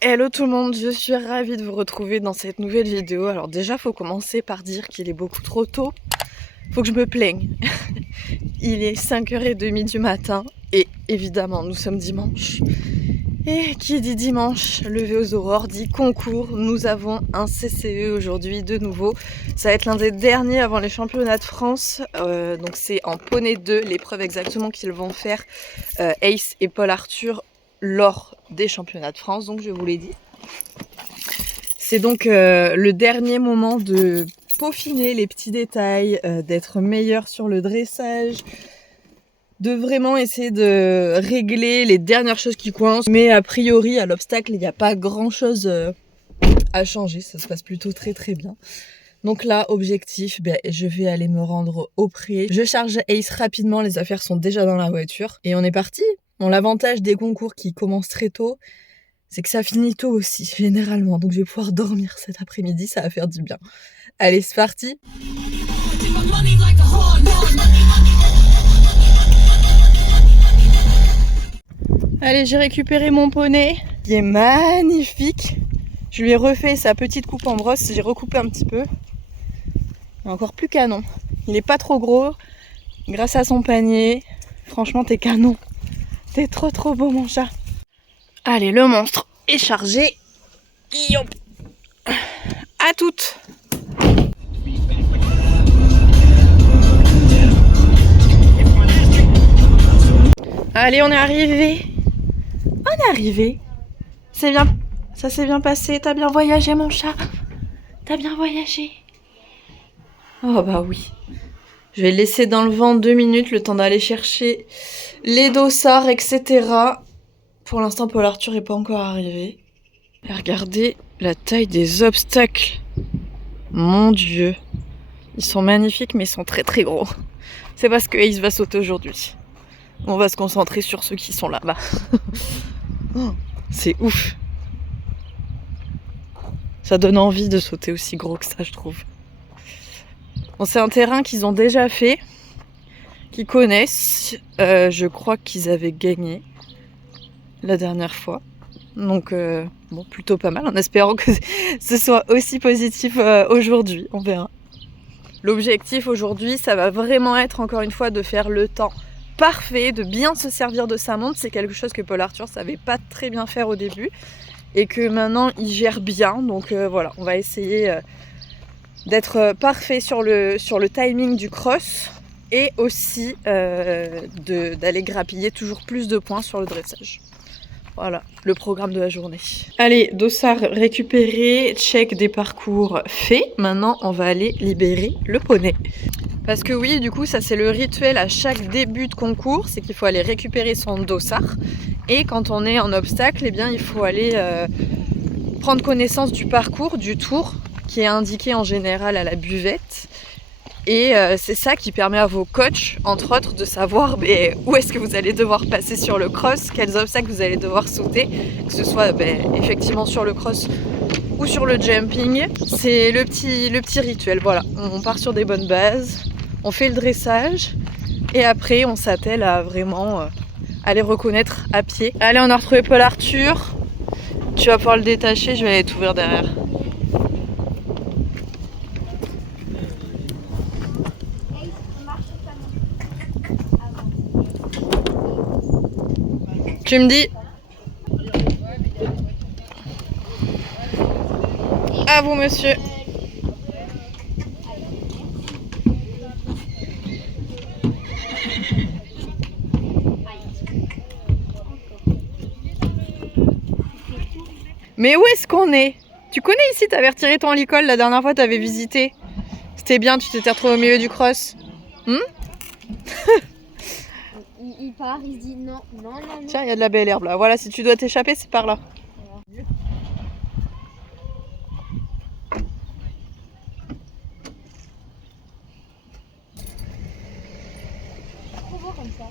Hello tout le monde, je suis ravie de vous retrouver dans cette nouvelle vidéo. Alors déjà, faut commencer par dire qu'il est beaucoup trop tôt. Faut que je me plaigne. Il est 5h30 du matin et évidemment, nous sommes dimanche. Et qui dit dimanche, levé aux aurores, dit concours. Nous avons un CCE aujourd'hui de nouveau. Ça va être l'un des derniers avant les championnats de France. Donc c'est en poney 2, l'épreuve exactement qu'ils vont faire Ace et Paul Arthur lors des championnats de France, donc je vous l'ai dit. C'est donc le dernier moment de peaufiner les petits détails, d'être meilleur sur le dressage, de vraiment essayer de régler les dernières choses qui coincent. Mais a priori, à l'obstacle, il n'y a pas grand chose à changer, ça se passe plutôt très très bien. Donc là, objectif, je vais aller me rendre au pré. Je charge Ace rapidement, les affaires sont déjà dans la voiture. Et on est parti. Bon, l'avantage des concours qui commencent très tôt, c'est que ça finit tôt aussi, généralement. Donc je vais pouvoir dormir cet après-midi, ça va faire du bien. Allez, c'est parti. Allez, j'ai récupéré mon poney, qui est magnifique. Je lui ai refait sa petite coupe en brosse, j'ai recoupé un petit peu. Il est encore plus canon. Il est pas trop gros, grâce à son panier. Franchement, t'es canon. T'es trop beau, mon chat. Allez, le monstre est chargé. Yop. À toutes. Allez, on est arrivé. On est arrivé. C'est bien. Ça s'est bien passé. T'as bien voyagé, mon chat. T'as bien voyagé. Oh bah oui. Je vais le laisser dans le vent 2 minutes, le temps d'aller chercher les dossards, etc. Pour l'instant, Paul Arthur n'est pas encore arrivé. Et regardez la taille des obstacles. Mon Dieu. Ils sont magnifiques, mais ils sont très gros. C'est parce que Ace va sauter aujourd'hui. On va se concentrer sur ceux qui sont là-bas. Oh, c'est ouf. Ça donne envie de sauter aussi gros que ça, je trouve. Bon, c'est un terrain qu'ils ont déjà fait, qu'ils connaissent. Je crois qu'ils avaient gagné la dernière fois. Donc, bon, plutôt pas mal, en espérant que ce soit aussi positif aujourd'hui. On verra. L'objectif aujourd'hui, ça va vraiment être, encore une fois, de faire le temps parfait, de bien se servir de sa montre. C'est quelque chose que Paul Arthur savait pas très bien faire au début et que maintenant, il gère bien. Donc, voilà, on va essayer d'être parfait sur le timing du cross et aussi d'aller grappiller toujours plus de points sur le dressage. Voilà, le programme de la journée. Allez, dossard récupéré, check des parcours fait. Maintenant, on va aller libérer le poney. Parce que oui, du coup, ça c'est le rituel à chaque début de concours, c'est qu'il faut aller récupérer son dossard. Et quand on est en obstacle, eh bien, il faut aller prendre connaissance du parcours, du tour, qui est indiqué en général à la buvette. Et c'est ça qui permet à vos coachs, entre autres, de savoir où est-ce que vous allez devoir passer sur le cross, quels obstacles vous allez devoir sauter, que ce soit effectivement sur le cross ou sur le jumping. C'est le petit rituel, voilà. On part sur des bonnes bases, on fait le dressage et après on s'attelle à vraiment aller reconnaître à pied. Allez, on a retrouvé Paul Arthur. Tu vas pouvoir le détacher, je vais aller t'ouvrir derrière. Tu me dis. À vous, monsieur. Mais où est-ce qu'on est? Tu connais ici, t'avais retiré ton licol la dernière fois, t'avais visité. C'était bien, tu t'étais retrouvé au milieu du cross. Il part, il se dit non. Tiens, il y a de la belle herbe là. Voilà, si tu dois t'échapper, c'est par là. Comme ça.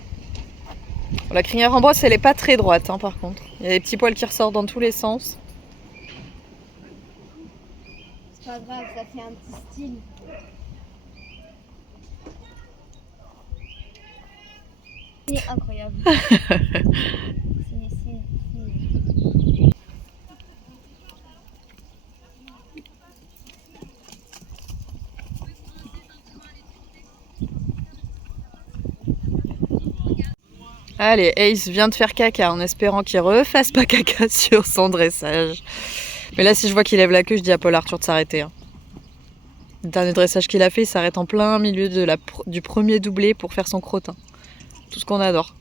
La crinière en brosse, elle est pas très droite, hein, par contre. Il y a des petits poils qui ressortent dans tous les sens. C'est pas grave, ça fait un petit style. C'est incroyable. Allez, Ace vient de faire caca en espérant qu'il refasse pas caca sur son dressage. Mais là, si je vois qu'il lève la queue, je dis à Paul Arthur de s'arrêter. Hein. Le dernier dressage qu'il a fait, il s'arrête en plein milieu du premier doublé pour faire son crottin. Tout ce qu'on adore.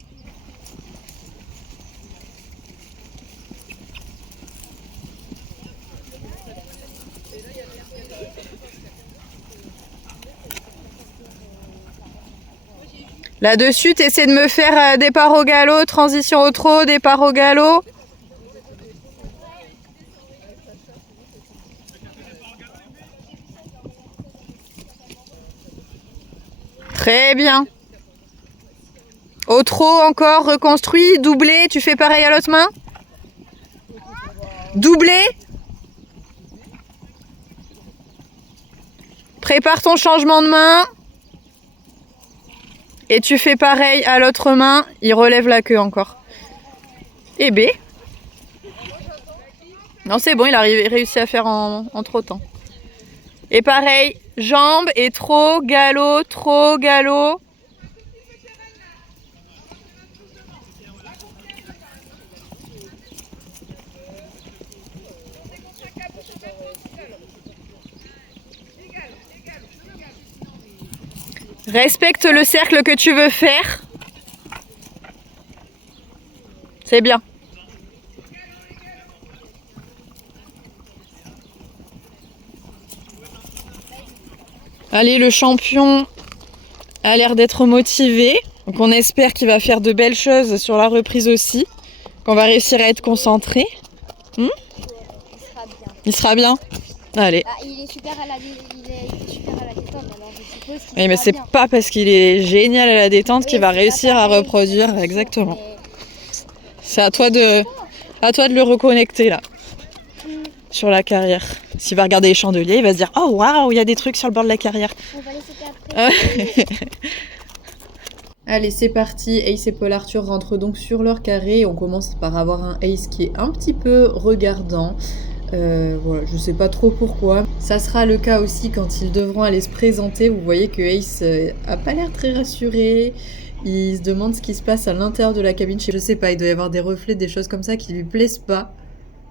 Là-dessus, tu essaies de me faire départ au galop, transition au trot, départ au galop. Très bien. Au trot encore, reconstruit, doublé, tu fais pareil à l'autre main. Doublé. Prépare ton changement de main. Et tu fais pareil à l'autre main, il relève la queue encore. Et B. Non, c'est bon, il a réussi à faire en trottant. Et pareil, jambes et trot, galop, trot, galop. Respecte le cercle que tu veux faire. C'est bien. Allez, le champion a l'air d'être motivé. Donc on espère qu'il va faire de belles choses sur la reprise aussi. Qu'on va réussir à être concentré. Il sera bien. Il sera bien. Allez. Ah, il est super à la détente, alors je suppose qu'il Oui, mais sera c'est bien. pas parce qu'il est génial à la détente Oui, qu'il va c'est réussir pas à pareil, reproduire. c'est sûr, Exactement. mais- C'est à toi de le reconnecter là. Sur la carrière. S'il va regarder les chandeliers, il va se dire oh waouh, il y a des trucs sur le bord de la carrière. On va laisser après. Allez, c'est parti. Ace et Paul Arthur rentrent donc sur leur carré. On commence par avoir un Ace qui est un petit peu regardant. Voilà, je sais pas trop pourquoi. Ça sera le cas aussi quand ils devront aller se présenter. Vous voyez que Ace a pas l'air très rassuré. Il se demande ce qui se passe à l'intérieur de la cabine. Je sais pas, il doit y avoir des reflets, des choses comme ça qui lui plaisent pas.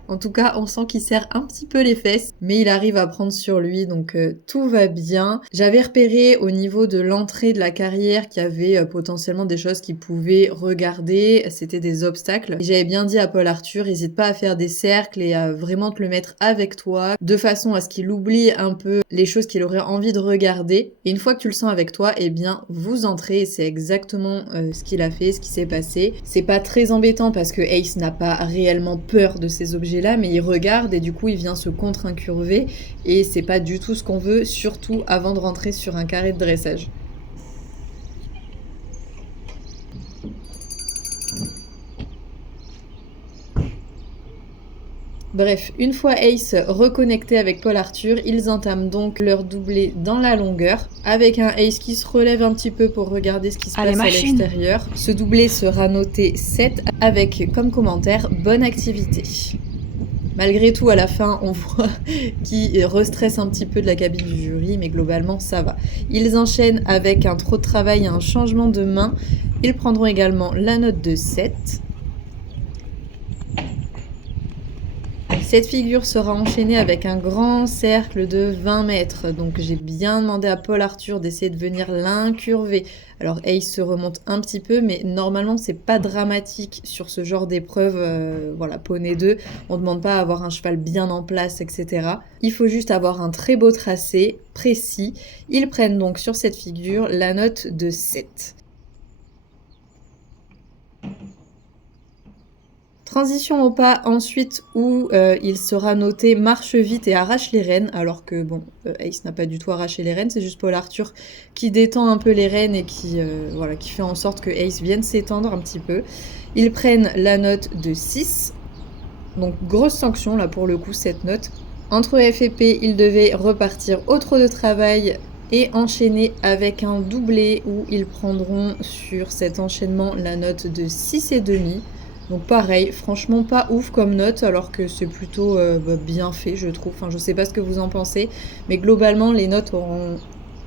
En tout cas, on sent qu'il serre un petit peu les fesses, mais il arrive à prendre sur lui, donc tout va bien. J'avais repéré au niveau de l'entrée de la carrière qu'il y avait potentiellement des choses qu'il pouvait regarder, c'était des obstacles. J'avais bien dit à Paul Arthur, n'hésite pas à faire des cercles et à vraiment te le mettre avec toi, de façon à ce qu'il oublie un peu les choses qu'il aurait envie de regarder. Et une fois que tu le sens avec toi, eh bien, vous entrez, et c'est exactement ce qu'il a fait, ce qui s'est passé. C'est pas très embêtant parce que Ace n'a pas réellement peur de ces objets là, mais il regarde et du coup il vient se contre-incurver et c'est pas du tout ce qu'on veut, surtout avant de rentrer sur un carré de dressage. Bref, une fois Ace reconnecté avec Paul Arthur, ils entament donc leur doublé dans la longueur, avec un Ace qui se relève un petit peu pour regarder ce qui se passe à l'extérieur. Ce doublé sera noté 7 avec comme commentaire « Bonne activité ». Malgré tout, à la fin, on voit qu'il restresse un petit peu de la cabine du jury, mais globalement, ça va. Ils enchaînent avec un trop de travail et un changement de main. Ils prendront également la note de 7. Cette figure sera enchaînée avec un grand cercle de 20 mètres. Donc j'ai bien demandé à Paul Arthur d'essayer de venir l'incurver. Alors Ace se remonte un petit peu, mais normalement c'est pas dramatique sur ce genre d'épreuve. Voilà, poney 2, on demande pas à avoir un cheval bien en place, etc. Il faut juste avoir un très beau tracé, précis. Ils prennent donc sur cette figure la note de 7. Transition au pas ensuite où il sera noté marche vite et arrache les rênes, alors que bon, Ace n'a pas du tout arraché les rênes, c'est juste Paul Arthur qui détend un peu les rênes et qui, voilà, qui fait en sorte que Ace vienne s'étendre un petit peu. Ils prennent la note de 6, donc grosse sanction là pour le coup cette note. Entre F et P, ils devaient repartir au trot de travail et enchaîner avec un doublé où ils prendront sur cet enchaînement la note de 6,5. Donc pareil, franchement pas ouf comme note, alors que c'est plutôt bien fait, je trouve. Enfin, je sais pas ce que vous en pensez, mais globalement, les notes auront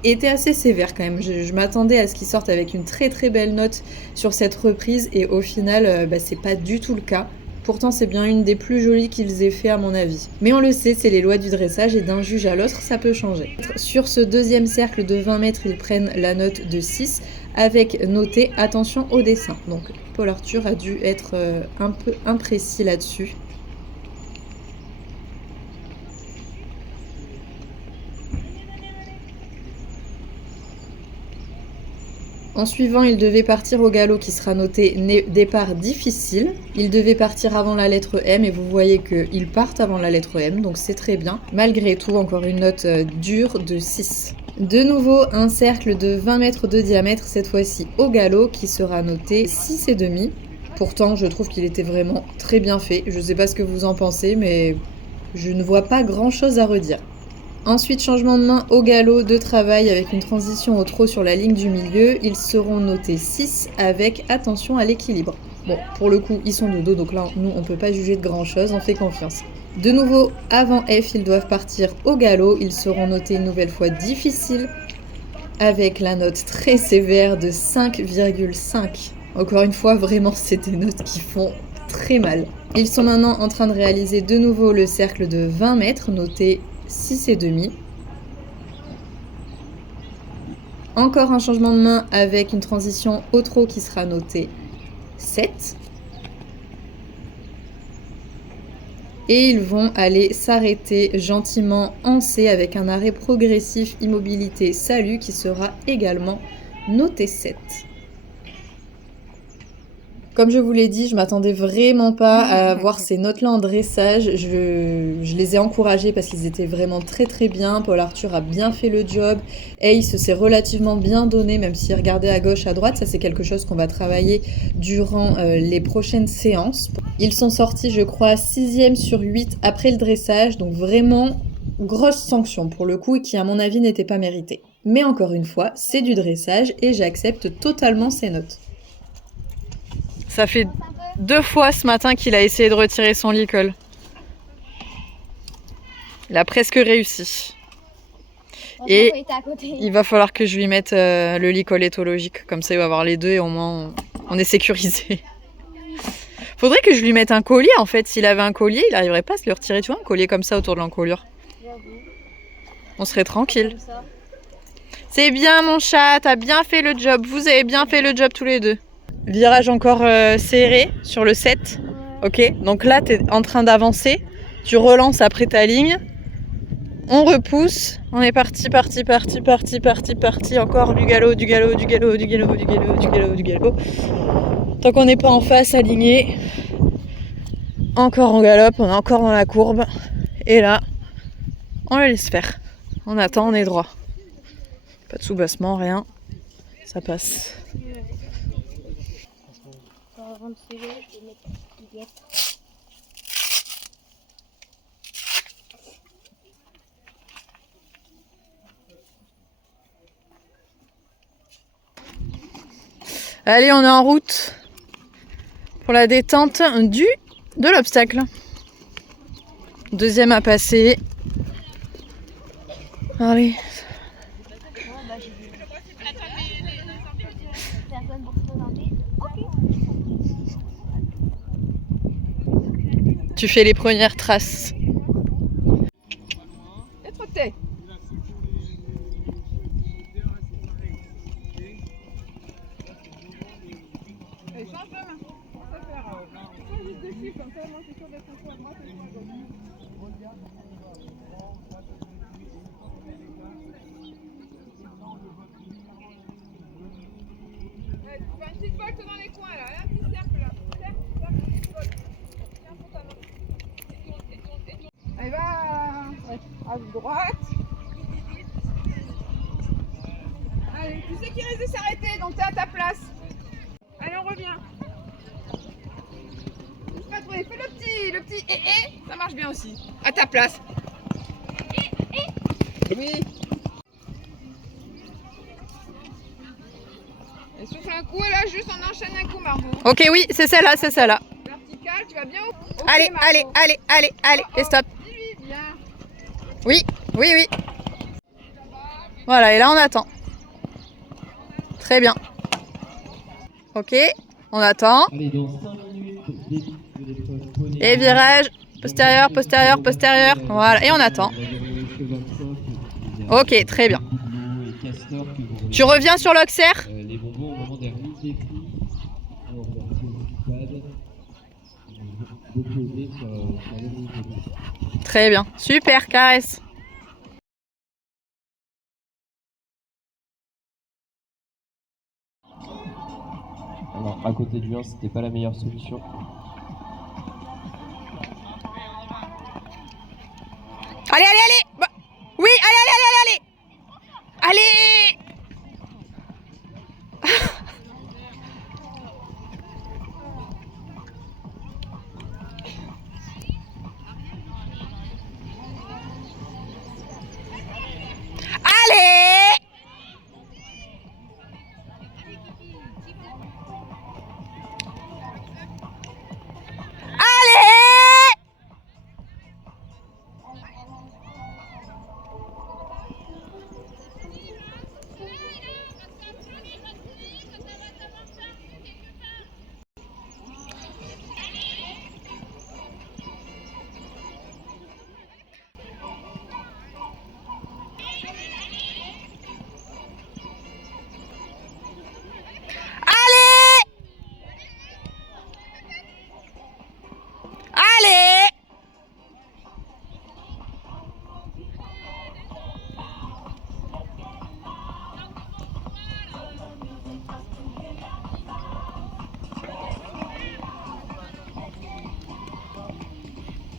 était assez sévère quand même. Je m'attendais à ce qu'il sorte avec une très très belle note sur cette reprise et au final, c'est pas du tout le cas. Pourtant, c'est bien une des plus jolies qu'ils aient fait à mon avis. Mais on le sait, c'est les lois du dressage et d'un juge à l'autre, ça peut changer. Sur ce deuxième cercle de 20 mètres, ils prennent la note de 6 avec noté attention au dessin. Donc Paul Arthur a dû être un peu imprécis là-dessus. En suivant, il devait partir au galop qui sera noté départ difficile. Il devait partir avant la lettre M et vous voyez qu'ils partent avant la lettre M, donc c'est très bien. Malgré tout, encore une note dure de 6. De nouveau, un cercle de 20 mètres de diamètre, cette fois-ci au galop, qui sera noté 6,5. Pourtant, je trouve qu'il était vraiment très bien fait. Je ne sais pas ce que vous en pensez, mais je ne vois pas grand-chose à redire. Ensuite, changement de main au galop de travail avec une transition au trot sur la ligne du milieu. Ils seront notés 6 avec attention à l'équilibre. Bon, pour le coup, ils sont de dos, donc là, nous, on peut pas juger de grand-chose, on fait confiance. De nouveau, avant F, ils doivent partir au galop. Ils seront notés une nouvelle fois difficile avec la note très sévère de 5,5. Encore une fois, vraiment, c'est des notes qui font très mal. Ils sont maintenant en train de réaliser de nouveau le cercle de 20 mètres, noté 6,5. Encore un changement de main avec une transition au trot qui sera notée 7. Et ils vont aller s'arrêter gentiment en C avec un arrêt progressif immobilité salut qui sera également noté 7. Comme je vous l'ai dit, je m'attendais vraiment pas à voir ces notes-là en dressage. Je les ai encouragés parce qu'ils étaient vraiment très très bien. Paul Arthur a bien fait le job. Ace s'est relativement bien donné, même s'il regardait à gauche, à droite. Ça, c'est quelque chose qu'on va travailler durant les prochaines séances. Ils sont sortis, je crois, 6e sur 8 après le dressage. Donc vraiment, grosse sanction pour le coup et qui, à mon avis, n'était pas méritée. Mais encore une fois, c'est du dressage et j'accepte totalement ces notes. Ça fait 2 fois ce matin qu'il a essayé de retirer son licol. Il a presque réussi. Et il va falloir que je lui mette le licol éthologique. Comme ça, il va avoir les deux et au moins on est sécurisé. Faudrait que je lui mette un collier en fait. S'il avait un collier, il n'arriverait pas à se le retirer. Tu vois, un collier comme ça autour de l'encolure. On serait tranquille. C'est bien mon chat, t'as bien fait le job. Vous avez bien fait le job tous les deux. Virage encore serré sur le 7. Ok, donc là tu es en train d'avancer. Tu relances après ta ligne. On repousse. On est parti. Encore du galop. Tant qu'on n'est pas en face, aligné. Encore en galop, on est encore dans la courbe. Et là, on le laisse faire. On attend, on est droit. Pas de soubassement, rien. Ça passe. Allez, on est en route pour la détente de l'obstacle. Deuxième à passer. Allez. Tu fais les premières traces. Une petite volte dans les coins là, un petit cercle là. Allez, va à droite. Allez, tu sais qui risque de s'arrêter, donc t'es à ta place. Allez, on revient. Pas trouvé. Fais le petit ça marche bien aussi. À ta place. Oui. Et souffle un coup et là, juste on enchaîne un coup, Margot. Ok, oui, c'est celle-là, c'est celle-là. Vertical, tu vas bien. Okay, allez, Margot. allez, et stop. Dis-lui, bien. Oui. Voilà, et là on attend. Très bien. Ok, on attend. Allez, dans 5 minutes, début de l'épreuve poney. Et virage, postérieur, postérieur, postérieur. Voilà, et on attend. Ok, très bien. Tu reviens sur l'Auxerre? Les bonbons au moment des remises des prix. Alors, on va retrouver beaucoup aidé sur les remises des prix. Très bien. Super, caresse. Alors, à côté du 1, c'était pas la meilleure solution. Allez, allez, allez bah, oui, allez, allez, allez, allez, allez. Allez. Allez.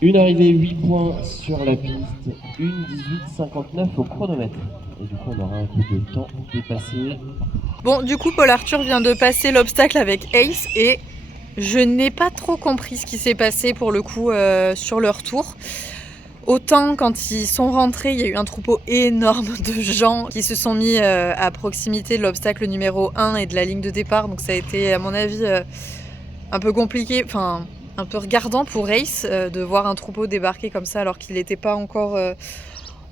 Une arrivée, 8 points sur la piste, 1:18:59 au chronomètre. Et du coup, on aura un peu de temps dépassé. Bon, du coup, Paul Arthur vient de passer l'obstacle avec Ace et je n'ai pas trop compris ce qui s'est passé pour le coup sur leur tour. Autant quand ils sont rentrés, il y a eu un troupeau énorme de gens qui se sont mis à proximité de l'obstacle numéro 1 et de la ligne de départ. Donc ça a été, à mon avis, un peu compliqué, enfin un peu regardant pour Ace de voir un troupeau débarquer comme ça alors qu'il n'était pas encore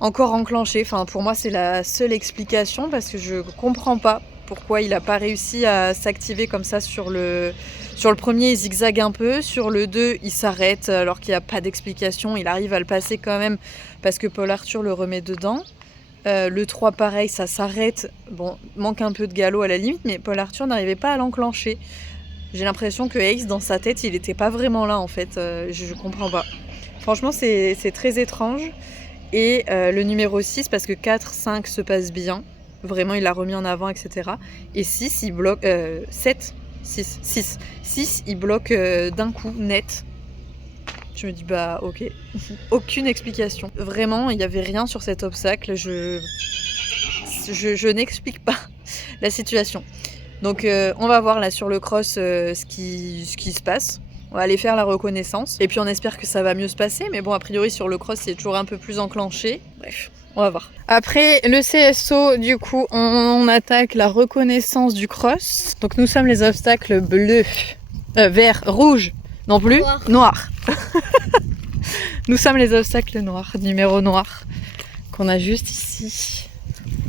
enclenché. Enfin, pour moi, c'est la seule explication parce que je comprends pas pourquoi il n'a pas réussi à s'activer comme ça sur le premier, il zigzague un peu. Sur le 2, il s'arrête alors qu'il n'y a pas d'explication. Il arrive à le passer quand même parce que Paul Arthur le remet dedans. Le 3, pareil, ça s'arrête. Bon, manque un peu de galop à la limite, mais Paul Arthur n'arrivait pas à l'enclencher. J'ai l'impression que Ace, dans sa tête, il n'était pas vraiment là, en fait. Je comprends pas. Franchement, c'est très étrange. Et le numéro 6, parce que 4, 5 se passe bien. Vraiment, il l'a remis en avant, etc. Et 6, il bloque... 7, 6, il bloque d'un coup, net. Je me dis, bah, ok. Aucune explication. Vraiment, il n'y avait rien sur cet obstacle. Je n'explique pas la situation. Donc, on va voir là sur le cross ce qui se passe. On va aller faire la reconnaissance. Et puis, on espère que ça va mieux se passer. Mais bon, a priori, sur le cross, c'est toujours un peu plus enclenché. Bref. On va voir. Après le CSO, du coup, on attaque la reconnaissance du cross. Donc nous sommes les obstacles bleus, vert, rouge, non plus, noir. Nous sommes les obstacles noirs, numéro noir, qu'on a juste ici.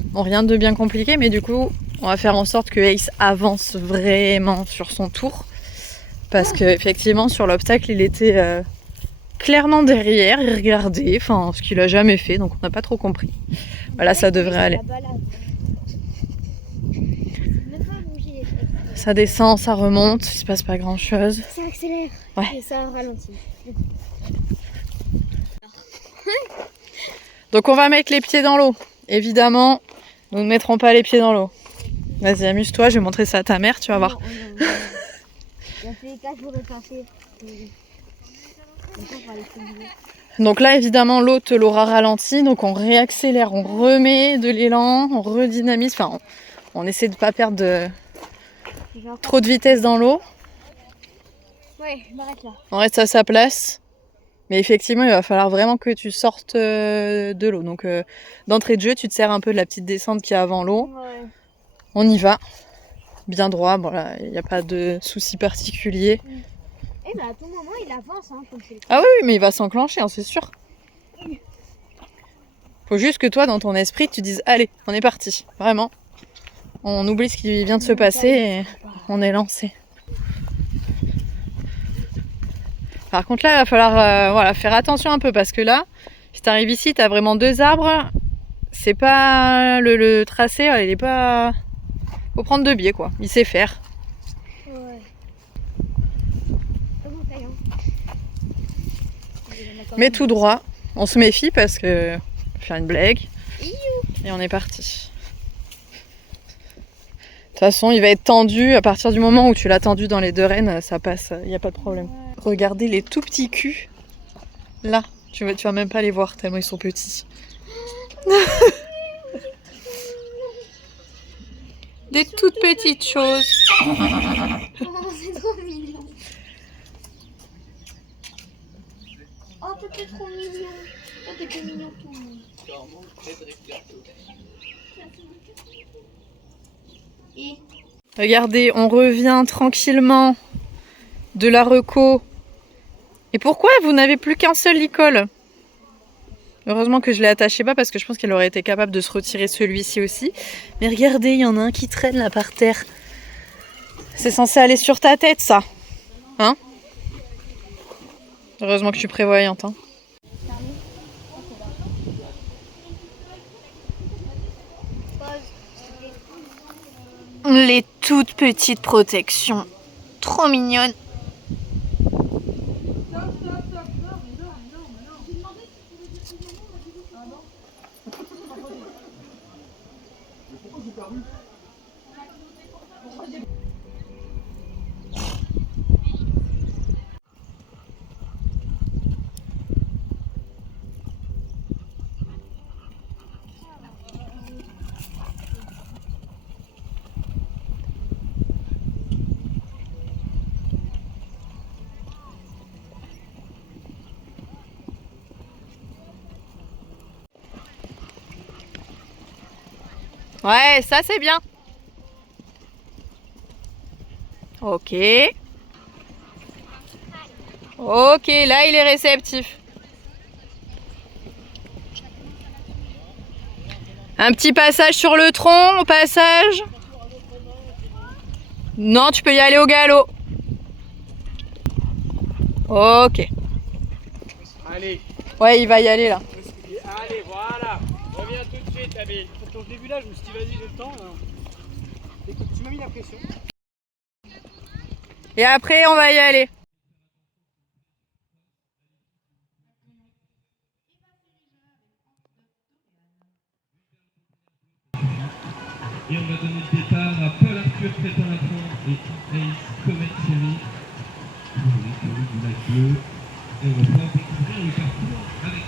Bon, rien de bien compliqué, mais du coup, on va faire en sorte que Ace avance vraiment sur son tour. Parce que effectivement, sur l'obstacle, il était... clairement derrière, il regardait, enfin ce qu'il a jamais fait, donc on n'a pas trop compris. Voilà, ça devrait aller. Ça descend, ça remonte, il se passe pas grand chose. Ça accélère Ouais. et ça ralentit. Donc on va mettre les pieds dans l'eau. Évidemment, nous ne mettrons pas les pieds dans l'eau. Vas-y, amuse-toi, je vais montrer ça à ta mère, tu vas voir. Dans tous les cas, je voudrais passer. Donc là, évidemment, l'eau te l'aura ralenti, donc on réaccélère, on remet de l'élan, on redynamise, enfin, on essaie de ne pas perdre trop de vitesse dans l'eau. Ouais, je m'arrête là. On reste à sa place, mais effectivement, il va falloir vraiment que tu sortes de l'eau. Donc, d'entrée de jeu, tu te sers un peu de la petite descente qu'il y a avant l'eau. Ouais. On y va, bien droit, bon là, il n'y a pas de souci particulier. Eh ben à tout moment, il avance, hein, comme c'est. Ah oui, mais il va s'enclencher, hein, c'est sûr. Faut juste que toi, dans ton esprit, tu dises allez, on est parti. Vraiment. On oublie ce qui vient de se passer et on est lancé. Par contre là, il va falloir voilà, faire attention un peu parce que là, si tu arrives ici, tu as vraiment 2 arbres. C'est pas le tracé, il est pas... Faut prendre 2 biais quoi, il sait faire. Ouais. Mais tout droit, on se méfie parce que... On va faire une blague. Et on est parti. De toute façon, il va être tendu. À partir du moment où tu l'as tendu dans les 2 rênes, ça passe, il n'y a pas de problème. Regardez les tout petits culs. Là, tu vas même pas les voir tellement ils sont petits. Des toutes petites choses. Oh, c'est trop mignon. Oh, t'étais trop mignon. Oh, t'étais mignon tout le monde. Et Regardez, on revient tranquillement de la reco. Et pourquoi vous n'avez plus qu'un seul licol? Heureusement que je l'ai attaché pas parce que je pense qu'elle aurait été capable de se retirer celui-ci aussi. Mais regardez, il y en a un qui traîne là par terre. C'est censé aller sur ta tête ça. Hein? Heureusement que je suis prévoyante. Hein. Les toutes petites protections. Trop mignonnes. Ouais, ça c'est bien. Ok. Ok, là il est réceptif. Un petit passage sur le tronc, au passage. Non, tu peux y aller au galop. Ok. Allez, Ouais, il va y aller là. allez, voilà. Reviens tout de suite, Abel. Quand je l'ai vu là, je me suis dit, vas-y, j'ai le temps. Là. Écoute, tu m'as mis la pression. Et après, on va y aller. Et on va donner le départ à Paul Arthur Crépin-Lafont et Ace Comet Cherry pour l'écurie du lac bleu. Et on va pouvoir découvrir le parcours avec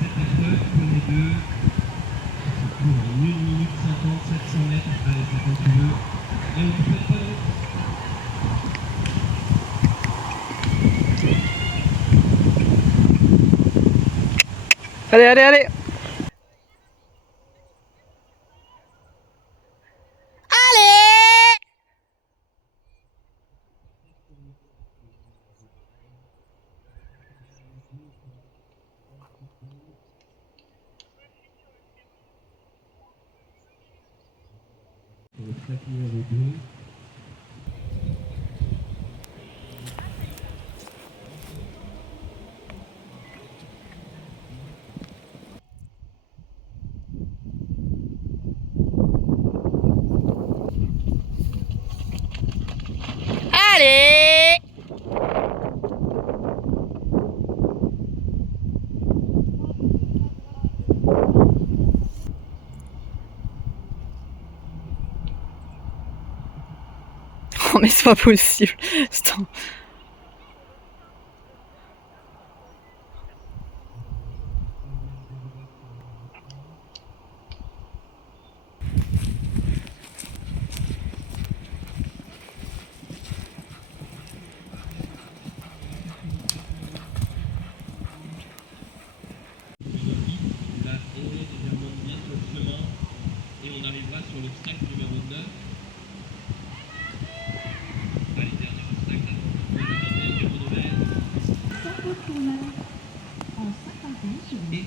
cette épreuve, poney 2. C'est pour 1 minute 50, 700 mètres. Allez, c'est quand tu veux. Et on ne fait pas de route. Allez, allez, allez. Pour le track numéro 2. Allez. Oh mais c'est pas possible. Attends. Là, on est légèrement bien sur le chemin et on arrivera sur l'obstacle numéro 9. Allez, dernier obstacle avant le chronomètre. Et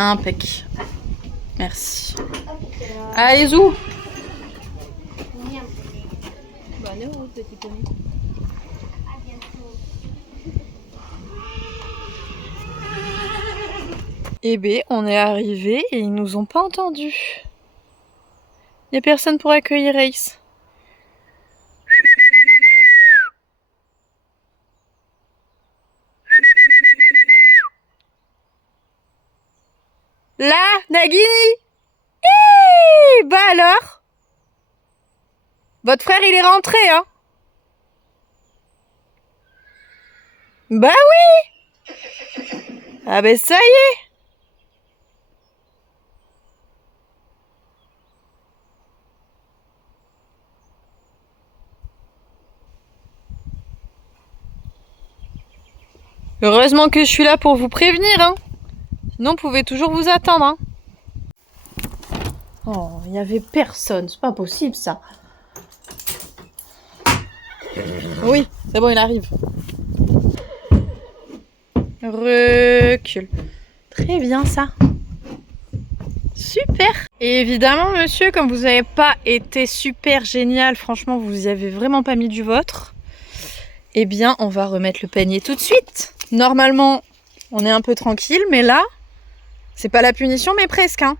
Impec. Merci. Allez, zou. Eh ben, on est arrivé et ils nous ont pas entendus. Y a personne pour accueillir Ace. Là, Nagini. Bah alors, votre frère il est rentré, hein? Bah oui. Ah ben ça y est. Heureusement que je suis là pour vous prévenir, hein. Sinon, vous pouvez toujours vous attendre, hein. Oh, il n'y avait personne, c'est pas possible ça. Oui, c'est bon, il arrive. Recule. Très bien ça. Super. Et évidemment, monsieur, comme vous n'avez pas été super génial, franchement, vous y avez vraiment pas mis du vôtre, eh bien, on va remettre le panier tout de suite. Normalement, on est un peu tranquille, mais là, c'est pas la punition, mais presque, hein.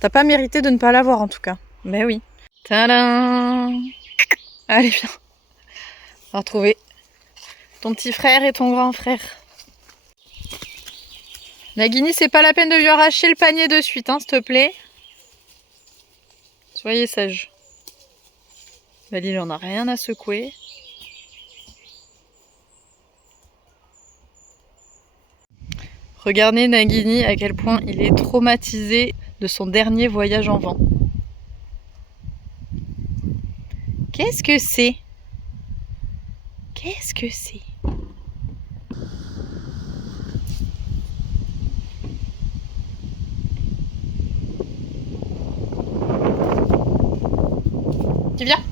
T'as pas mérité de ne pas l'avoir, en tout cas. Ben oui. Tadam! Allez, viens. On va retrouver ton petit frère et ton grand frère. Nagini, c'est pas la peine de lui arracher le panier de suite, hein, s'il te plaît. Soyez sage. Valil, il en a rien à secouer. Regardez Nagini à quel point il est traumatisé de son dernier voyage en vent. Qu'est-ce que c'est? Qu'est-ce que c'est? Tu viens?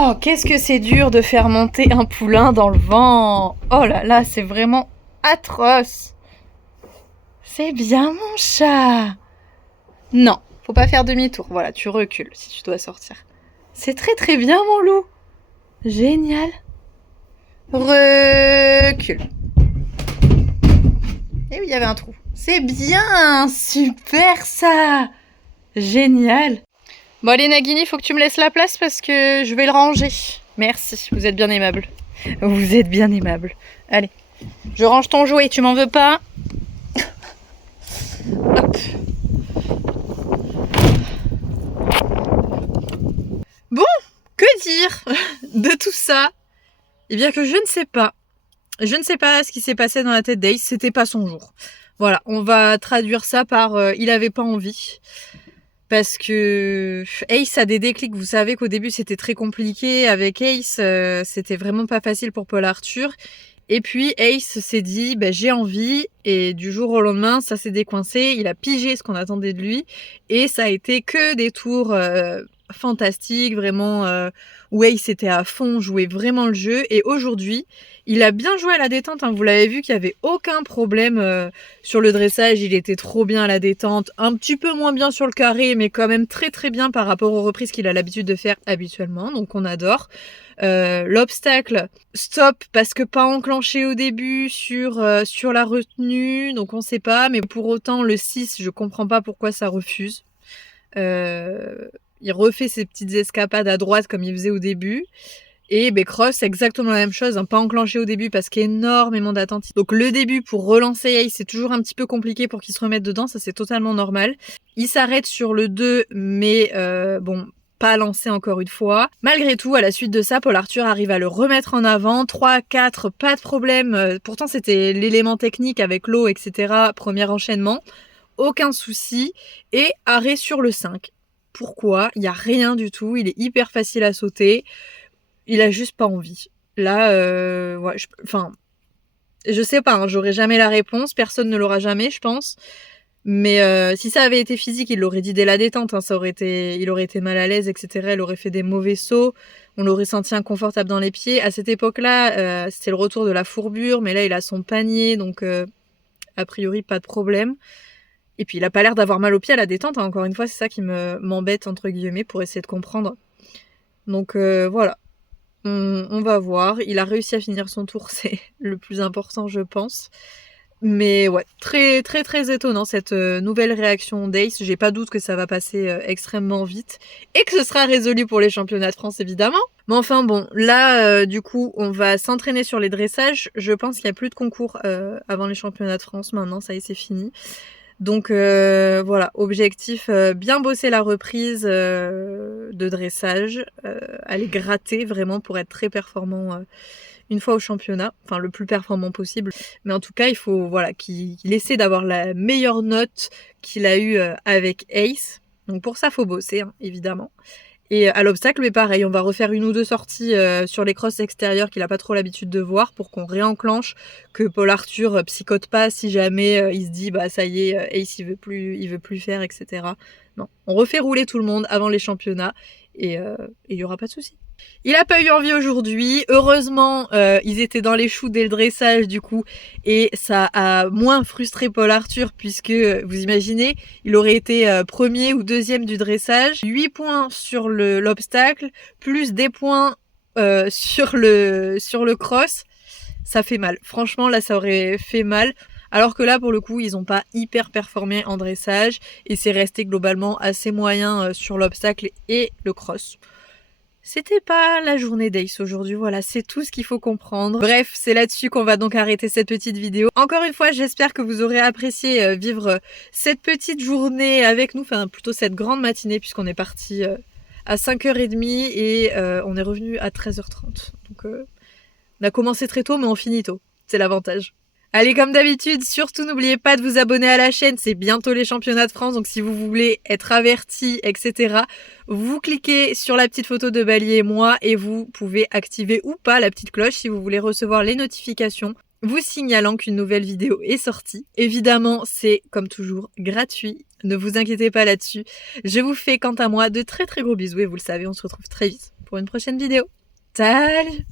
Oh, qu'est-ce que c'est dur de faire monter un poulain dans le vent. Oh là là, c'est vraiment atroce. C'est bien mon chat. Non, faut pas faire demi-tour. Voilà, tu recules si tu dois sortir. C'est très très bien mon loup. Génial. Recule. Et oui, il y avait un trou. C'est bien, super ça. Génial. Bon allez Nagini, faut que tu me laisses la place parce que je vais le ranger. Merci, vous êtes bien aimable. Vous êtes bien aimable. Allez, je range ton jouet, tu m'en veux pas? Hop. Bon, que dire de tout ça? Eh bien que je ne sais pas. Je ne sais pas ce qui s'est passé dans la tête d'Ace, c'était pas son jour. Voilà, on va traduire ça par il avait pas envie. Parce que Ace a des déclics. Vous savez qu'au début c'était très compliqué avec Ace, c'était vraiment pas facile pour Paul Arthur. Et puis Ace s'est dit bah, j'ai envie, et du jour au lendemain ça s'est décoincé, il a pigé ce qu'on attendait de lui et ça a été que des tours fantastiques, vraiment où Ace était à fond, jouait vraiment le jeu, et aujourd'hui il a bien joué à la détente, hein. Vous l'avez vu qu'il n'y avait aucun problème sur le dressage, il était trop bien à la détente, un petit peu moins bien sur le carré, mais quand même très très bien par rapport aux reprises qu'il a l'habitude de faire habituellement, donc on adore. L'obstacle, stop, parce que pas enclenché au début sur la retenue, donc on sait pas, mais pour autant le 6, je comprends pas pourquoi ça refuse. Il refait ses petites escapades à droite comme il faisait au début. Et Cross, c'est exactement la même chose, hein, pas enclenché au début parce qu'il y a énormément d'attentes. Donc le début pour relancer Ace, c'est toujours un petit peu compliqué pour qu'il se remette dedans, ça c'est totalement normal. Il s'arrête sur le 2, mais bon, pas lancé encore une fois. Malgré tout, à la suite de ça, Paul Arthur arrive à le remettre en avant. 3, 4, pas de problème. Pourtant, c'était l'élément technique avec l'eau, etc. Premier enchaînement. Aucun souci. Et arrêt sur le 5. Pourquoi? Il n'y a rien du tout. Il est hyper facile à sauter. Il a juste pas envie. Là, ouais, je sais pas, hein, j'aurai jamais la réponse. Personne ne l'aura jamais, je pense. Mais si ça avait été physique, il l'aurait dit dès la détente, hein, il aurait été mal à l'aise, etc. Il aurait fait des mauvais sauts, on l'aurait senti inconfortable dans les pieds. À cette époque-là, c'était le retour de la fourbure, mais là il a son panier, donc a priori pas de problème. Et puis il a pas l'air d'avoir mal aux pieds à la détente, hein. Encore une fois, c'est ça qui m'embête entre guillemets pour essayer de comprendre. Donc voilà, on va voir. Il a réussi à finir son tour, c'est le plus important, je pense. Mais ouais, très très très étonnant cette nouvelle réaction d'Ace. J'ai pas doute que ça va passer extrêmement vite et que ce sera résolu pour les championnats de France évidemment. Mais enfin bon, là du coup on va s'entraîner sur les dressages. Je pense qu'il y a plus de concours avant les championnats de France maintenant, ça y est c'est fini. Donc voilà, objectif bien bosser la reprise de dressage, aller gratter vraiment pour être très performant une fois au championnat, enfin le plus performant possible. Mais en tout cas, il faut voilà qu'il essaie d'avoir la meilleure note qu'il a eue avec Ace. Donc pour ça, faut bosser, hein, évidemment. Et à l'obstacle, mais pareil, on va refaire une ou deux sorties sur les crosses extérieures qu'il a pas trop l'habitude de voir pour qu'on réenclenche, que Paul Arthur psychote pas si jamais il se dit bah ça y est, Ace il veut plus faire, etc. Non, on refait rouler tout le monde avant les championnats et il y aura pas de souci. Il a pas eu envie aujourd'hui. Heureusement, ils étaient dans les choux dès le dressage du coup, et ça a moins frustré Paul Arthur puisque, vous imaginez, il aurait été premier ou deuxième du dressage. 8 points sur l'obstacle, plus des points sur le cross. Ça fait mal. Franchement, là, ça aurait fait mal. Alors que là, pour le coup, ils ont pas hyper performé en dressage et c'est resté globalement assez moyen sur l'obstacle et le cross. C'était pas la journée d'Ace aujourd'hui, voilà, c'est tout ce qu'il faut comprendre. Bref, c'est là-dessus qu'on va donc arrêter cette petite vidéo. Encore une fois, j'espère que vous aurez apprécié vivre cette petite journée avec nous, enfin plutôt cette grande matinée puisqu'on est parti à 5h30 et on est revenu à 13h30. Donc on a commencé très tôt mais on finit tôt, c'est l'avantage. Allez, comme d'habitude, surtout n'oubliez pas de vous abonner à la chaîne, c'est bientôt les championnats de France, donc si vous voulez être avertis, etc., vous cliquez sur la petite photo de Bali et moi et vous pouvez activer ou pas la petite cloche si vous voulez recevoir les notifications vous signalant qu'une nouvelle vidéo est sortie. Évidemment, c'est comme toujours gratuit, ne vous inquiétez pas là-dessus. Je vous fais quant à moi de très très gros bisous et vous le savez, on se retrouve très vite pour une prochaine vidéo. Salut!